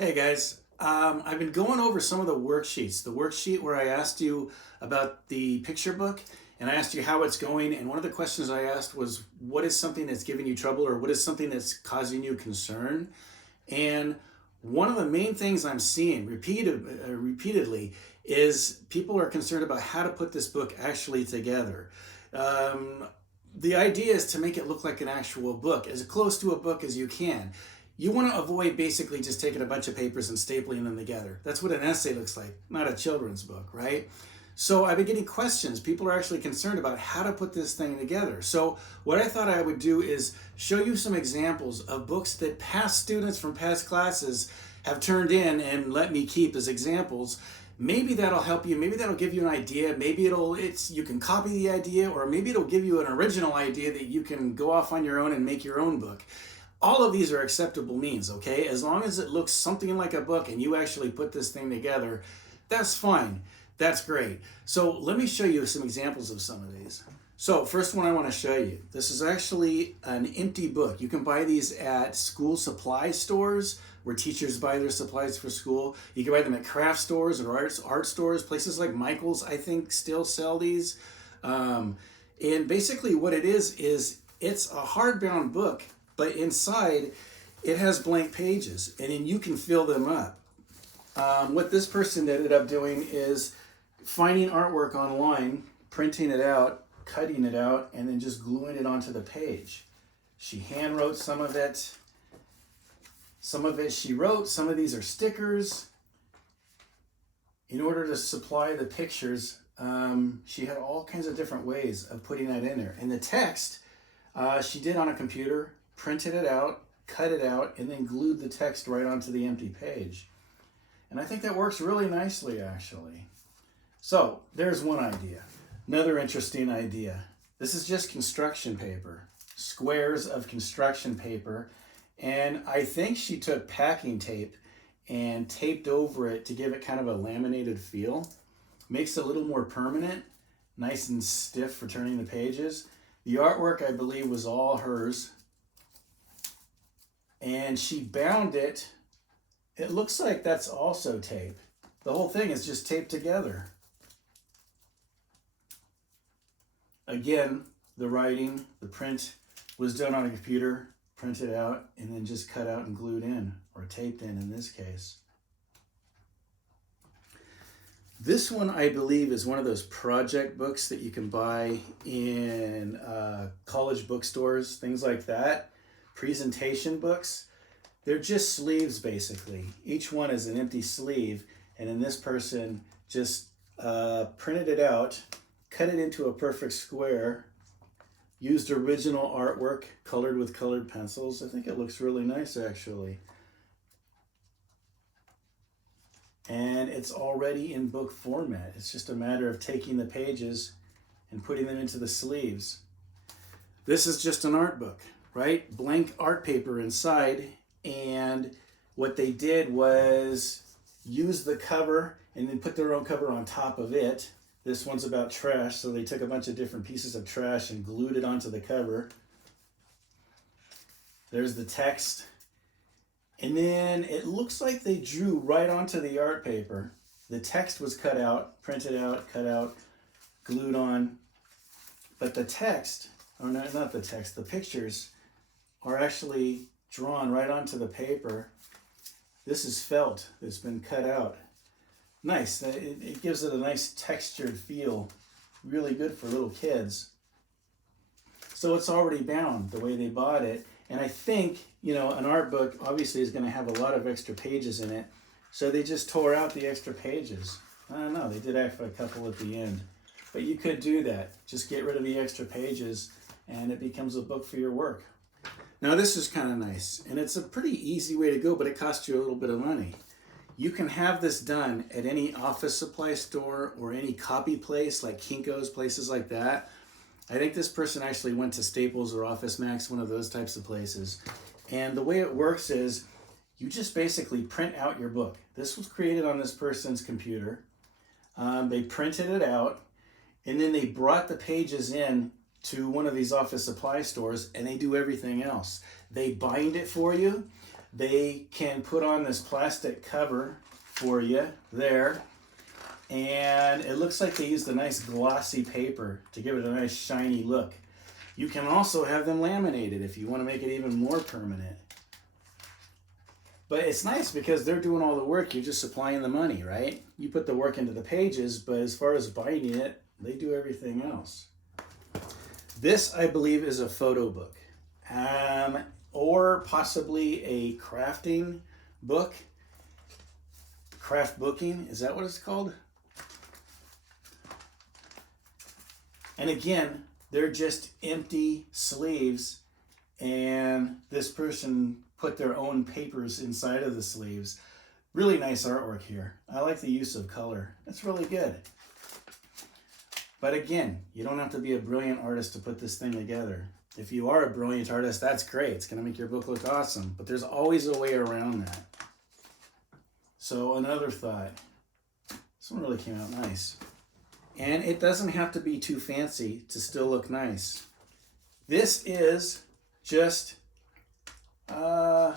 Hey guys, I've been going over some of the worksheets. The worksheet where I asked you about the picture book and I asked you how it's going. And one of the questions I asked was, what is something that's giving you trouble or what is something that's causing you concern? And one of the main things I'm seeing repeatedly is people are concerned about how to put this book actually together. Um, the idea is to make it look like an actual book, as close to a book as you can. You want to avoid basically just taking a bunch of papers and stapling them together. That's what an essay looks like, not a children's book, right? So I've been getting questions. People are actually concerned about how to put this thing together. So what I thought I would do is show you some examples of books that past students from past classes have turned in and let me keep as examples. Maybe that'll help you. Maybe that'll give you an idea. Maybe you can copy the idea, or maybe it'll give you an original idea that you can go off on your own and make your own book. All of these are acceptable means, okay? As long as it looks something like a book and you actually put this thing together, that's fine. That's great. So let me show you some examples of some of these. So first one I want to show you. This is actually an empty book. You can buy these at school supply stores where teachers buy their supplies for school. You can buy them at craft stores or art stores. Places like Michael's, I think, still sell these. And basically what it is it's a hardbound book, but inside it has blank pages and then you can fill them up. What this person ended up doing is finding artwork online, printing it out, cutting it out, and then just gluing it onto the page. She hand wrote some of it. Some of it she wrote. Some of these are stickers. In order to supply the pictures, she had all kinds of different ways of putting that in there. And the text, she did on a computer, printed it out, cut it out, and then glued the text right onto the empty page. And I think that works really nicely, actually. So there's one idea. Another interesting idea. This is just construction paper, squares of construction paper. And I think she took packing tape and taped over it to give it kind of a laminated feel. Makes it a little more permanent, nice and stiff for turning the pages. The artwork, I believe, was all hers. And she bound it. It looks like that's also tape. The whole thing is just taped together. Again, the writing, the print was done on a computer, printed out, and then just cut out and glued in, or taped in this case. This one, I believe, is one of those project books that you can buy in college bookstores, things like that. Presentation books. They're just sleeves, basically. Each one is an empty sleeve, and then this person just printed it out, cut it into a perfect square, used original artwork colored with colored pencils. I think it looks really nice, actually. And it's already in book format. It's just a matter of taking the pages and putting them into the sleeves. This is just an art book, right? Blank art paper inside. And what they did was use the cover and then put their own cover on top of it. This one's about trash, so they took a bunch of different pieces of trash and glued it onto the cover. There's the text. And then it looks like they drew right onto the art paper. The text was cut out, printed out, cut out, glued on. But the text, or not the text, the pictures are actually drawn right onto the paper. This is felt that's been cut out. Nice. It gives it a nice textured feel. Really good for little kids. So it's already bound the way they bought it. And I think, an art book obviously is going to have a lot of extra pages in it. So they just tore out the extra pages. I don't know, they did have a couple at the end. But you could do that. Just get rid of the extra pages and it becomes a book for your work. Now this is kind of nice. And it's a pretty easy way to go, but it costs you a little bit of money. You can have this done at any office supply store or any copy place like Kinko's, places like that. I think this person actually went to Staples or Office Max, one of those types of places. And the way it works is you just basically print out your book. This was created on this person's computer. They printed it out and then they brought the pages in to one of these office supply stores and they do everything else. They bind it for you. they can put on this plastic cover for you there. And it looks like they used a nice glossy paper to give it a nice shiny look. You can also have them laminated if you want to make it even more permanent. But it's nice because they're doing all the work, you're just supplying the money, right? You put the work into the pages, but as far as binding it, they do everything else. This, I believe, is a photo book. Or possibly a crafting book. Craft booking, is that what it's called? And again, they're just empty sleeves, and this person put their own papers inside of the sleeves. Really nice artwork here. I like the use of color. It's really good. But again, you don't have to be a brilliant artist to put this thing together. If you are a brilliant artist, that's great. It's going to make your book look awesome. But there's always a way around that. So another thought. This one really came out nice. And it doesn't have to be too fancy to still look nice. This is just, I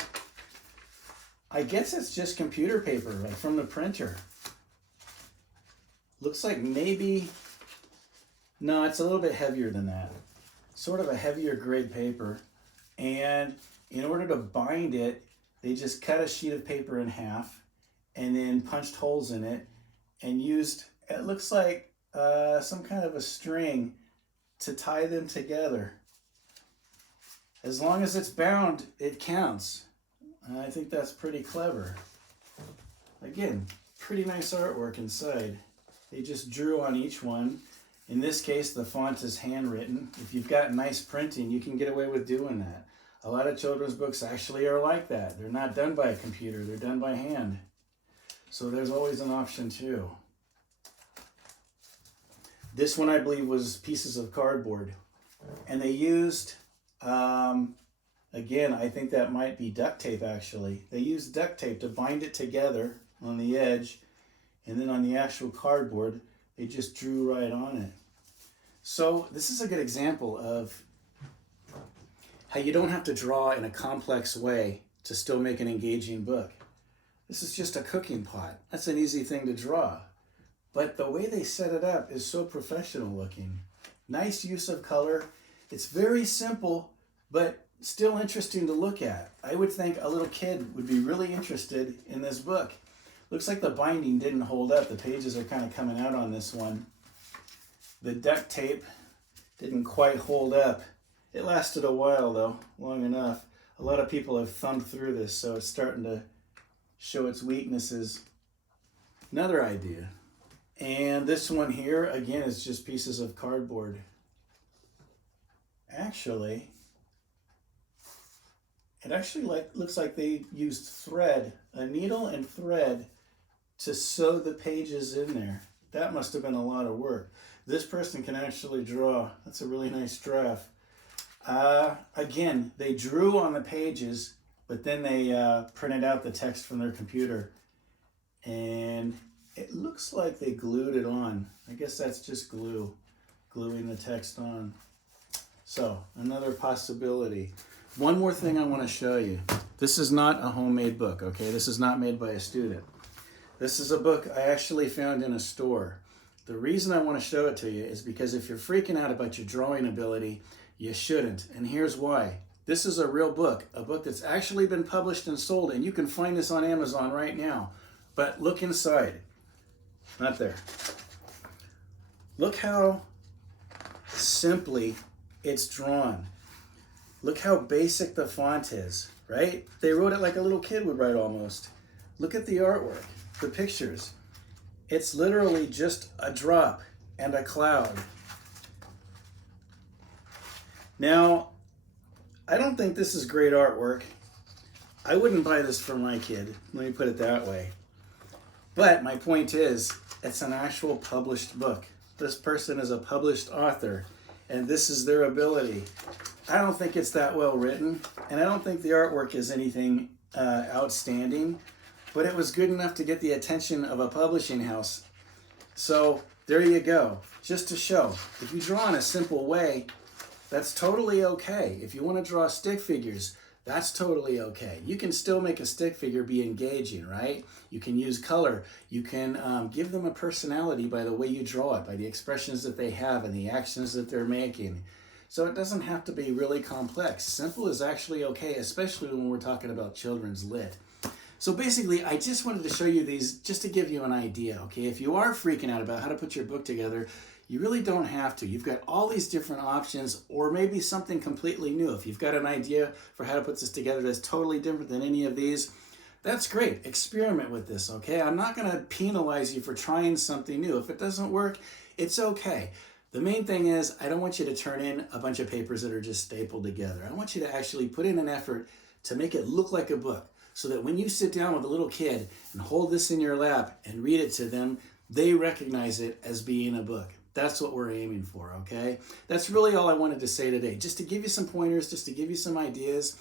guess it's just computer paper, like from the printer. Looks like maybe, no, it's a little bit heavier than that. Sort of a heavier grade paper. And in order to bind it, they just cut a sheet of paper in half and then punched holes in it and used, it looks like some kind of a string to tie them together. As long as it's bound, it counts. I think that's pretty clever. Again, pretty nice artwork inside. They just drew on each one. In this case, the font is handwritten. If you've got nice printing, you can get away with doing that. A lot of children's books actually are like that. They're not done by a computer, they're done by hand. So there's always an option too. This one, I believe, was pieces of cardboard. And they used, again, I think that might be duct tape actually. They used duct tape to bind it together on the edge, and then on the actual cardboard, they just drew right on it. So this is a good example of how you don't have to draw in a complex way to still make an engaging book. This is just a cooking pot. That's an easy thing to draw. But the way they set it up is so professional looking. Nice use of color. It's very simple, but still interesting to look at. I would think a little kid would be really interested in this book. Looks like the binding didn't hold up. The pages are kind of coming out on this one. The duct tape didn't quite hold up. It lasted a while though, long enough. A lot of people have thumbed through this, so it's starting to show its weaknesses. Another idea. And this one here, again, is just pieces of cardboard. Actually, it actually looks like they used thread, a needle and thread, to sew the pages in there. That must have been a lot of work. This person can actually draw. That's a really nice draft. Again, they drew on the pages, but then they printed out the text from their computer. And it looks like they glued it on. I guess that's just glue, gluing the text on. So, another possibility. One more thing I want to show you. This is not a homemade book, okay? This is not made by a student. This is a book I actually found in a store. The reason I want to show it to you is because if you're freaking out about your drawing ability, you shouldn't. And here's why. This is a real book, a book that's actually been published and sold, and you can find this on Amazon right now. But look inside. Not there. Look how simply it's drawn. Look how basic the font is, right? They wrote it like a little kid would write almost. Look at the artwork, the pictures. It's literally just a drop and a cloud. Now, I don't think this is great artwork. I wouldn't buy this for my kid, let me put it that way. But my point is, it's an actual published book. This person is a published author, and this is their ability. I don't think it's that well written, and I don't think the artwork is anything outstanding, but it was good enough to get the attention of a publishing house. So there you go, just to show. If you draw in a simple way, that's totally okay. If you want to draw stick figures, That's totally okay. You can still make a stick figure be engaging, right? You can use color. You can give them a personality by the way you draw it, by the expressions that they have and the actions that they're making. So it doesn't have to be really complex. Simple is actually okay, especially when we're talking about children's lit. So basically, I just wanted to show you these just to give you an idea, okay? If you are freaking out about how to put your book together, you really don't have to. You've got all these different options, or maybe something completely new. If you've got an idea for how to put this together that's totally different than any of these, that's great. Experiment with this, okay? I'm not gonna penalize you for trying something new. If it doesn't work, it's okay. The main thing is, I don't want you to turn in a bunch of papers that are just stapled together. I want you to actually put in an effort to make it look like a book, so that when you sit down with a little kid and hold this in your lap and read it to them, they recognize it as being a book. That's what we're aiming for, okay? That's really all I wanted to say today, just to give you some pointers, just to give you some ideas.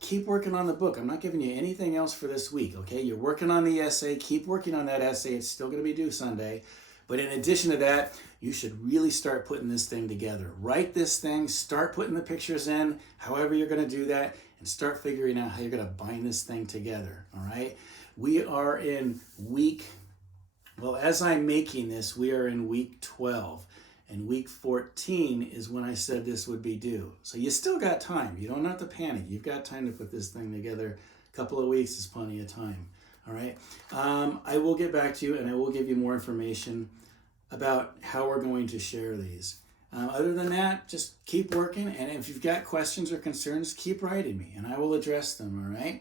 Keep working on the book. I'm not giving you anything else for this week, okay? You're working on the essay. Keep working on that essay. It's still going to be due Sunday. But in addition to that, you should really start putting this thing together. Write this thing, start putting the pictures in, however you're going to do that, and start figuring out how you're going to bind this thing together, all right? We are in as I'm making this, we are in week 12. And week 14 is when I said this would be due. So you still got time. You don't have to panic. You've got time to put this thing together. A couple of weeks is plenty of time, all right? I will get back to you, and I will give you more information about how we're going to share these. Other than that, just keep working, and if you've got questions or concerns, keep writing me, and I will address them, all right?